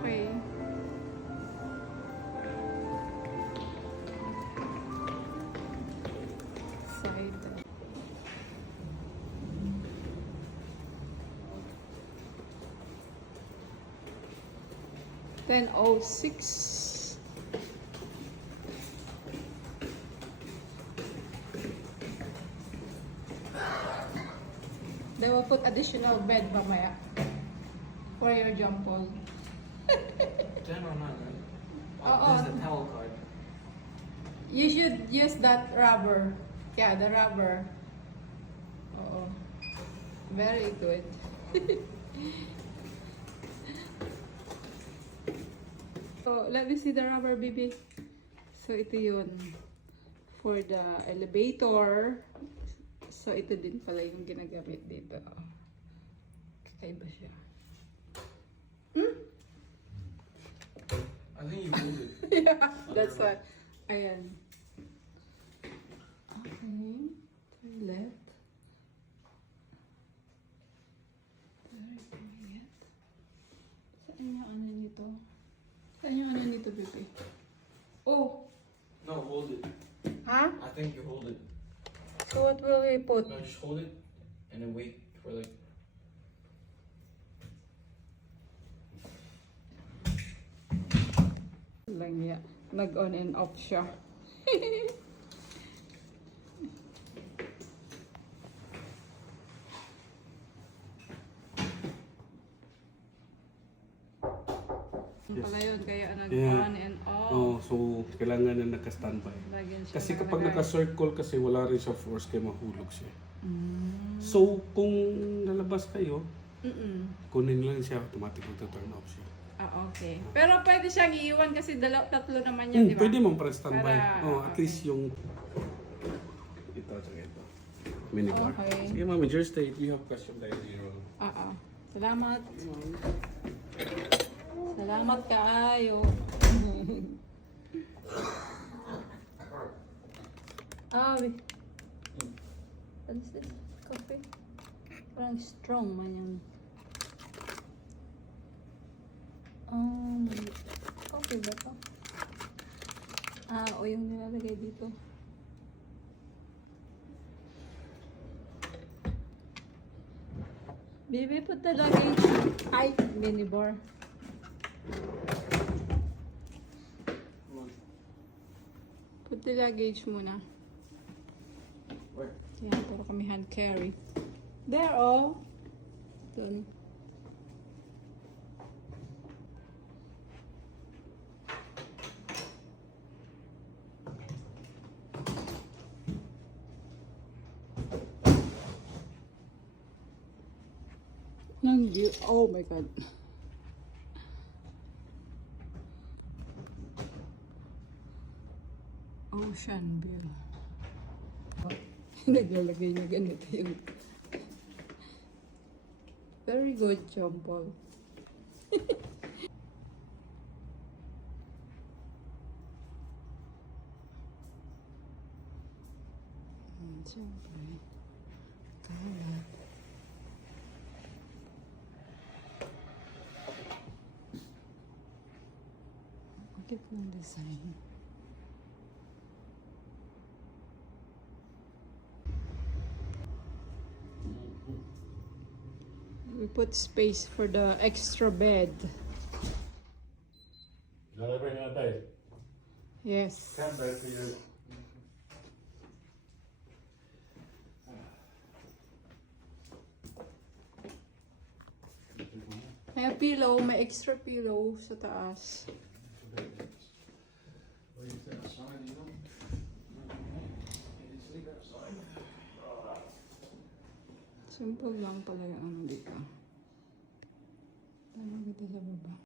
Okay. Side. 10:06. They will put additional bed mamaya for your jump pool. 10 or 9, right? Oo. This is the towel card. You should use that rubber. Yeah, the rubber. Oo. Very good. So, let me see the rubber, baby. So, ito yun. For the elevator. So, ito din pala yung ginagamit dito. Kakaiba siya. I think you hold it. Yeah, that's why. Ayan. Okay. Turn left. Very quiet. Saan yung ano nito? Saan yung ano nito, baby? Oh! No, hold it. Ha? I think you hold it. So what will we put? No, just hold it and then wait for like. Lang niya. Nag-on and off siya. Yes. Pala yun, kaya nag-on Yeah. and off. Oh, so kailangan na naka-standby. Lagyan siya Kasi ng kapag lagay. naka-circle kasi wala rin siya force kaya mahulog siya. Mm. So kung lalabas kayo, Mm-mm. kunin lang siya, automatic magta-turn off siya. Ah, okay. Pero pwede siyang iiwan kasi tatlo naman yan, di ba? Pwede mong para standby. Para- Oh, at okay. least yung ito at saka ito. Minibar. Okay. Sige ma'am, in your state, you have question tayo zero. Oo. Salamat. Salamat kaayo. wait. What is this? Coffee? Parang strong man yan. Coffee ba to? O yung nilalagay dito. Baby, put the luggage. Ay, minibar. Put the luggage muna. Where? Kaya puro kami hand carry. There, oh. Dun. Oh my God. Ocean view. Naglalagay niya ganito yung... Very good, Champol. Siyempre. Kalat. Bakit ng design? We put space for the extra bed. Is that everything in a bed? Yes. Camp bed for you. May pillow, may extra pillow sa taas. What do you think outside, you know? You sleep outside. Simple lang pala yung ano dito. Tama kita sa baba.